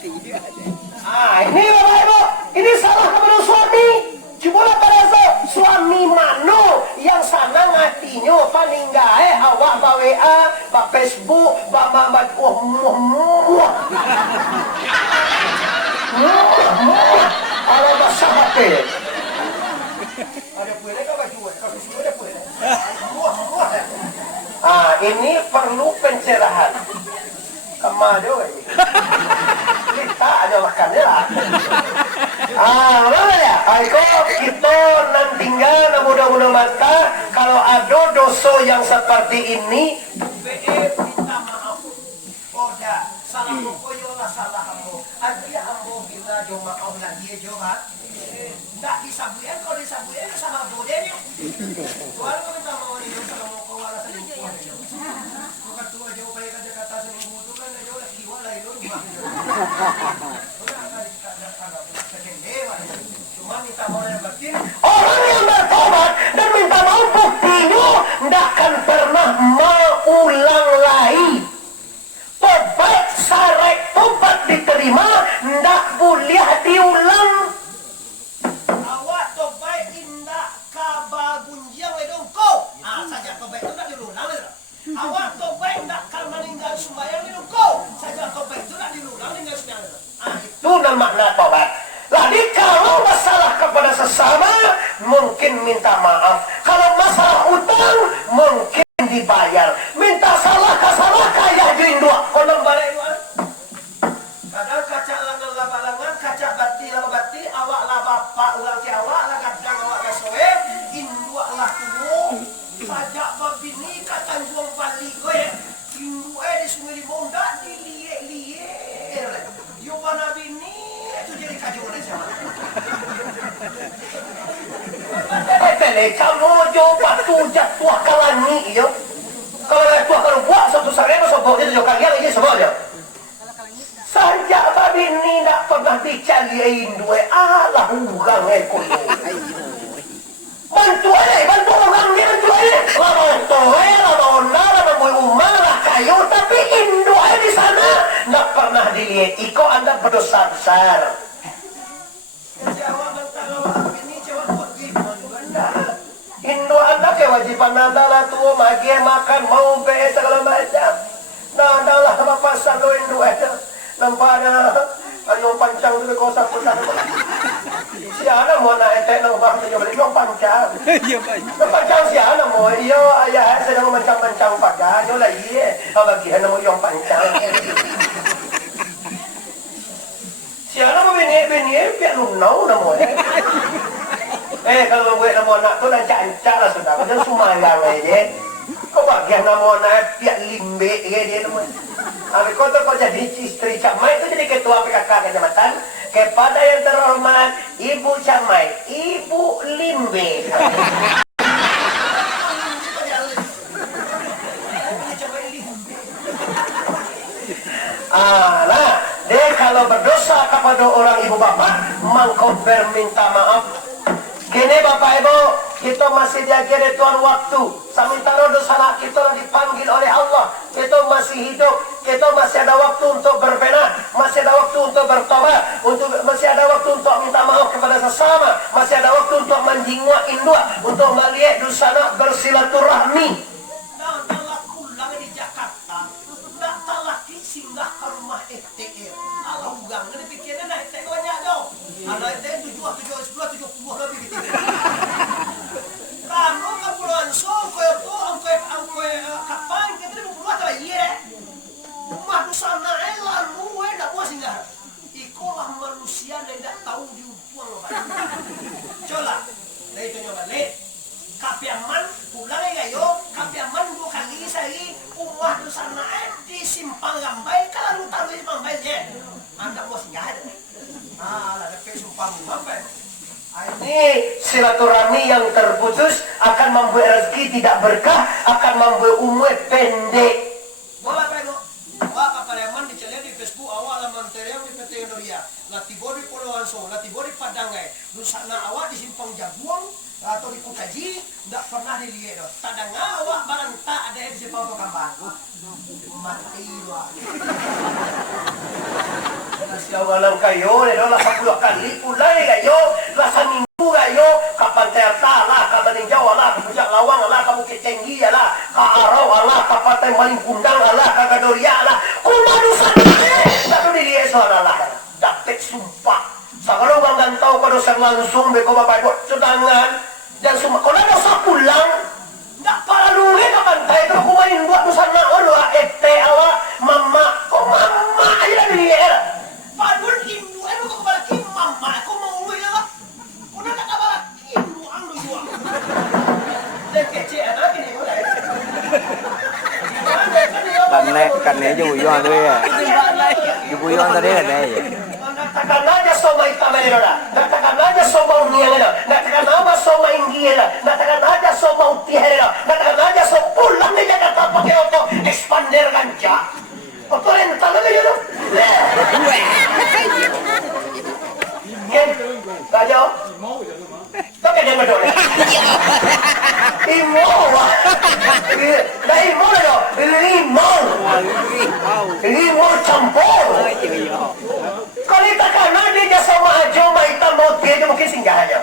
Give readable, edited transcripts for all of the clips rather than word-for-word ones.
Ini Bapak Ibu, ini salah kepada suami. Coba pada suami mano yang sana ngatinya paninggae awak ba WA, ba Facebook, ba kalau bahasa HP. Ada punya kau baju, kalau semua ada punya. Ini perlu pencerahan. Kemana ini? Kita ada makannya lah. Mana ya? Aiko kita nanti tinggal mudah-mudahan mata kalau ada dosa yang seperti ini, minta maaf. Oh ya, salah koyolah salah ambo. Adia ambo bila jo maaf lah dia johat. Tak disabuin, kalau disabuin sama bodenya. Soalnya kau minta maaf dia sama kau wala selingkuh. Bukan tua jauh baik aja kata selingkuh itu kan jauh lagi wala itu rumah. Orang yang bertobat dan minta maaf buktinya tidak akan pernah mengulang lagi. Tobat sarai tobat diterima tidak boleh diulang. Awak tobat indah kabagunjang ledong kau. Saja tobat itu tidak diulang. Awak tobat tidak akan meninggal sembahyang ledong kau. Saja tobat itu tidak diulang meninggal sembahyang. Itu makna tobat. Jadi kalau masalah kepada sesama mungkin minta maaf. Kalau masalah utang mungkin dibayar. Minta salah kayak jindua. Konon balik itu. Kadang kaca langan labalangan, kaca bati laba bati, awak lah bapak ulang si awak lah kadang awak gasoe, indua lah tuwo. Sajak babini kata juang balik gue. Indua di sungai di Bonda diliek-liek. Yobana bini itu jadi kacau oleh siapa? Kamu coba tujak tua kalani yo. Kalau tua kalau buat satu sarena sobok itu juga kalian lagi sobok dia. Saja babi ini tak pernah dicariin dua Allah ugang ekor. Bantu orang ni bantu aja. Lama umah lah kayu tapi Indo di sana tak pernah dilihat. Iko anda berdosa besar. Indo anda kewajiban anda lah tuh magi makan mau be segala macam. Nah adalah apa pasal lo Indo ada nampak ada ayam pancang tu kosak kosak. Siapa mau naik ente nang bang tu beli ayam pancang. Iya pak. Pancang siapa mau? Iyo ayah sedang mancang pakai. Yo lah iya. Apa dia nak ayam pancang? Siapa mau bini biar lunau nama kalau buat nama anak tu lancar lah sudah. Macam Sumayang aja. Kau bagian nama anak biar limbe dia nama. Habis kau tu kau jadi istri Camai tu jadi ketua PKK kecamatan. Kepada yang terhormat Ibu Camai, Ibu Limbe. Nah, dia kalau berdosa kepada orang ibu bapak, mangkau berminta maaf. Gini Bapak Ibu, kita masih diajari Tuhan waktu. Sementara dosa kita dipanggil oleh Allah, kita masih hidup, kita masih ada waktu untuk berbenah, masih ada waktu untuk bertobat, masih ada waktu untuk minta maaf kepada sesama, masih ada waktu untuk menjingwa indua, untuk melihat dosa bersilaturahmi. Nah, telah pulang di Jakarta, tak telah singgah ke rumah FTR. Kalau bukan, ini pikiran FTR banyak dong. Kalau FTR 7 lebih gitu. Kamu kepulauan Songkoy itu, angkoy kapan kita di pulau atau iya? Rumah di sana lalu tidak mau singgah. Ikolah manusia yang tidak tahu diubuang loh pak. Coba, dari itu nyoba lihat. Kapiaman pulang ya yo, kapiaman 2 kali sehari. Rumah di sana di simpang lambai, kalau taruh di simpang lambai je. Anda mau singgah ada. Ada sumpah lambai. Ini silaturahmi yang terputus akan membuat rezeki tidak berkah, akan membuat umur pendek. Bola peno, awak kapaleman dicari di Facebook, awak laman teriak di PT Indonesia, latibo di Pulau Anso, latibo di Padangai, lusana awak di Simpang Jaguang atau di Kutaji, tidak pernah dilihat. Tadang awak barang tak ada di Simpang Kambang. Mati wah. siawanan kayo, lah sa puluh kali pulay kayo, lah sa minggu kayo, kapan terta lah, kapan Jawa lah, kabujak lawang lah, kabukit tinggi lah, ka araw lah, kapatay maling pundang lah, kagadoria lah, kumadusan tapi dilihat soal lah, dapat sumpah. Sa kalau bang gantau ko sa langsung, beko bapak ibu, sudangan, dan sumpah, kalau ada sa pulang, nggak palungi kapan tayo, pero kumain buat nusan na, ala, mama, kok mama, aja dilihat. Padahal Hindu, kok kepala kim mama, kok mau ulu ya? Kok nak kepala Hindu, lu jual. Dan kece anak ini udah. Kan juga yuan tu ya. Ibu yuan tadi ada ya. Natakan aja soma itamene na. Natakan aja soma uniyan na. Natakan aja soma inggiyan na. Natakan aja soma utihan na. Natakan aja soma pulang na kata pakai auto expander kanca. Auto rental na yun. Kaya pakai dia betul. Imo. Dah imo yo. Imo campur. Kalau karena dia sama aja maitan mau dia mungkin singgahannya.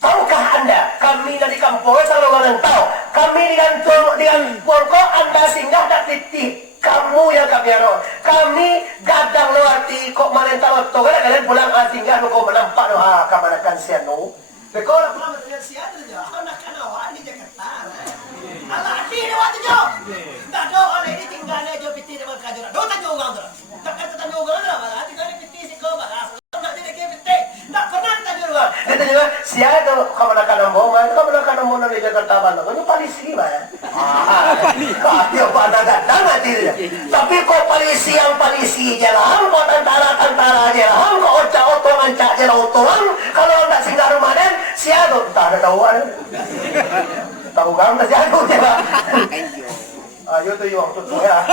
Tahukah anda, kami dari kampung selalu orang tahu, kami dengan pokok anda singgah tak titik kamu yang kami aro. Kami gadang lo arti kok malentalo to kada kalian pulang singgah lo kok menampak lo kamanakan siano. Beko la pulang dengan siano jo. Anak kanawan di Jakarta. Ala di waktu jo. Tak do oleh ini tinggalnya jo piti dengan kajura. Do tak jo orang tu. Tak kata jo orang tu lah. Tinggal di piti si kau balas. Tak jadi ke piti. Tak pernah tak jo orang. Kata juga siano kamanakan ambo, kamanakan ambo di Jakarta bang. Kau polisi bah. Kau pada gadang hati. Tapi kok polisi yang polisi jalan, kok tentara jalan, kok otak ngancak jalan otolan, kalau tak singgah rumah dan siapa tak ada tahuan. Tahu kan tak siapa coba. Ayo tu yang tu ya.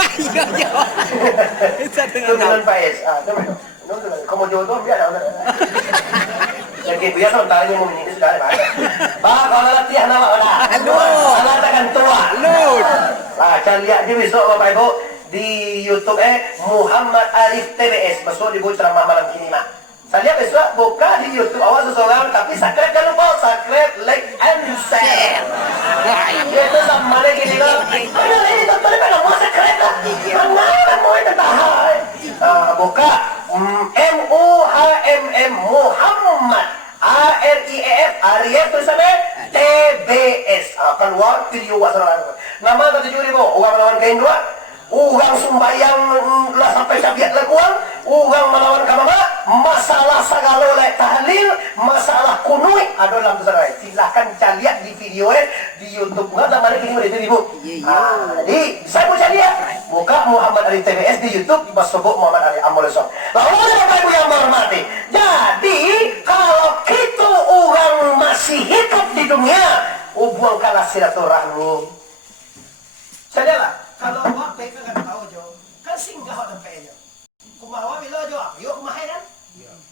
Tu dengan Faiz. Kamu jauh tu biar dah. Jadi biasa tanya mau ini sudah ada. Pak kalau latihan nama mana? Alah takkan tua. Cari lihat di besok Bapak Ibu di YouTube Muhammad Arif TBS masuk di ceramah malam kini mak. Saya lihat besok buka di YouTube awal seseorang tapi subscribe jangan lupa subscribe, like and share. Itu sama lagi gini loh. Mana ini tonton mana mau subscribe lah. Mana mau itu tahan. Buka MUHMM Muhammad ARIEF Arif tulisannya TBS. Keluar video wassalam. Nama 7.000 orang melawan kain dua, orang sumbayang lah sampai cabiat lakuan, orang melawan kamama, masalah sagalo lek tahlil, masalah kunui ada dalam tulisan. Silahkan lihat di video di YouTube. Nggak ada mana kini boleh ibu. Jadi saya mau lihat buka Muhammad Ali TBS di YouTube di Basobok Muhammad Ali Amolesong. Lalu Bapak Ibu yang hormati. Jadi kalau kita orang masih hidup di dunia, buangkanlah silaturahmi. Sajalah, kalau awak baik kan tahu jo, kan singgah awak tempat jo. Kumawa bila jo, yuk kumahai kan?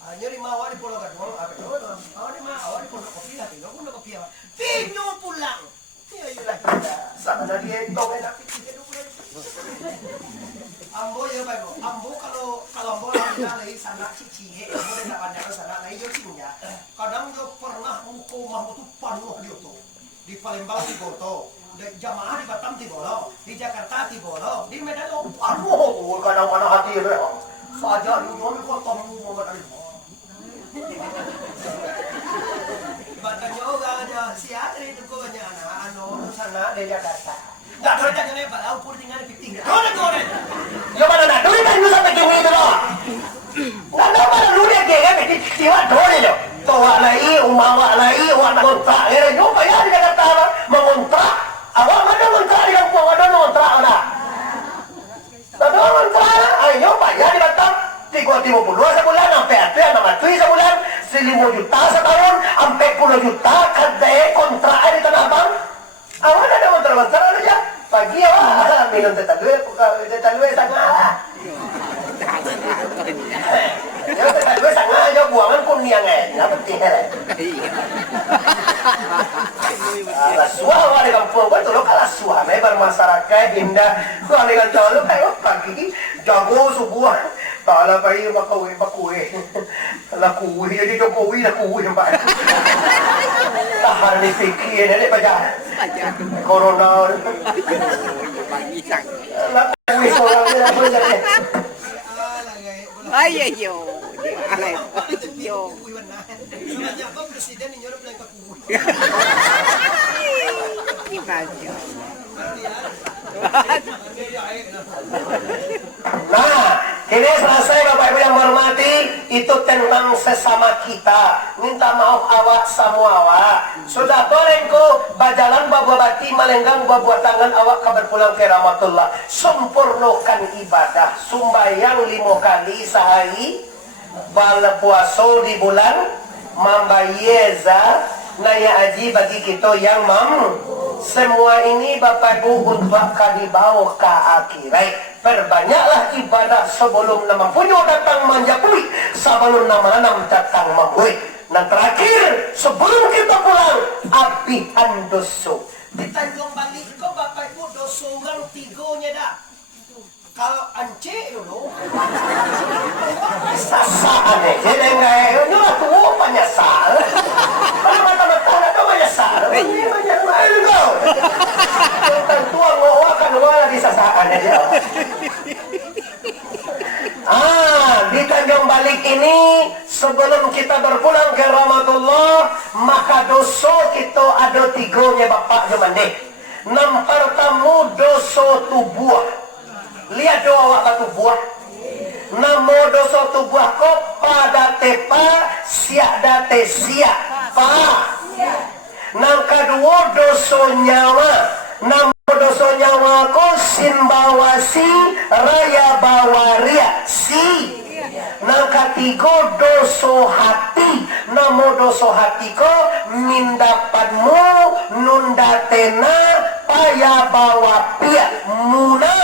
Hanya di mawa di Pulau Gadung, apa jo? Awak di mawa di Pulau Kopi lah, tidak pun kopi awak. Pinyo pulang. Ya iyalah kita. Sama dari itu enak kita dulu. Ambo ya baik lo. Ambo kalau ambo lagi sana cici, ambo dah pandang sana lagi jo singgah. Kadang jo pernah mah tu panuh dia tu. Di Palembang di Boto. Jamaah di Batam di Bolo, di Jakarta di Bolo, di Medan aduh, kadang-kadang hati ya, saja dulu kami potong mau berani. Badan juga ada siapa itu kau nya anak sana di Jakarta. Tak ada jangan lebar, aku pun tinggal di tinggal. Dorang. Yo mana nak? Dorang kan nusa pergi itu loh. Nanda mana dulu dia kan? Di siapa dorang yo? Tua lagi, umawa lagi, warna kontrak. Ya, jumpa ya di Jakarta mengontrak. Awak mana ngontrak di kampung, ada ngontrak mana? Ada ngontrak, ayo bayar di Batam 350 sebulan, sampai ada yang nama tuh sebulan, 5 juta setahun, sampai 10 juta kade kontrak di Tanah Abang. Awak ada ngontrak aja, pagi awak minum tetalue sangat. Ya tetalue sangat aja buangan kunyang apa penting Lasua di kampung gua tuh lo kalah suah, lebar masyarakat indah. Gua dengan cowok lu kayak pagi laki jago subuh pala pa yung makawi lakuwi jadi Jokowi mbak tahan ni fikir ni pajar corona lakuwi seorang ni apa ni Ay, yo. Alay. Yo. Nah, ini selesai Bapak Ibu yang hormati, itu tentang sesama kita. Minta maaf awak semua awak. Sudah gorengku, bajalan babua bati, melenggang babua tangan awak kabar pulang ke rahmatullah. Sempurnakan ibadah, sumbayang 5 kali sehari, bala puasa di bulan, mambayeza, naya aji bagi kita yang semua ini Bapak Ibu untuk dibawa ke akhirat. Perbanyaklah ibadah sebelum nama punya datang menjapui, sebelum nama datang membui. Dan terakhir sebelum kita pulang, apihan dosa. Di Tanjung Bali kok Bapak Ibu dosa orang 3-nya dah. Kalau ancik dulu sasaan aja deh nggak lah tuh banyak sal kalau mata-mata ada banyak sal banyak main kau tentang tua ngawak kan wala di sasaan aja di Tanjung Balik ini sebelum kita berpulang ke rahmatullah maka dosa kita ada 3-nya Bapak Jumande. Yang pertama dosa tubuh. Lihat doa awak batu buah. Namo dosa tubuh ko pada tepa siak date siak pa. Nang kedua dosa nyawa. Namo dosa nyawa ko simbawasi raya bawaria si. Nang ketiga dosa hati. Namo dosa hati ko mindapanmu nunda tena paya bawa pia muna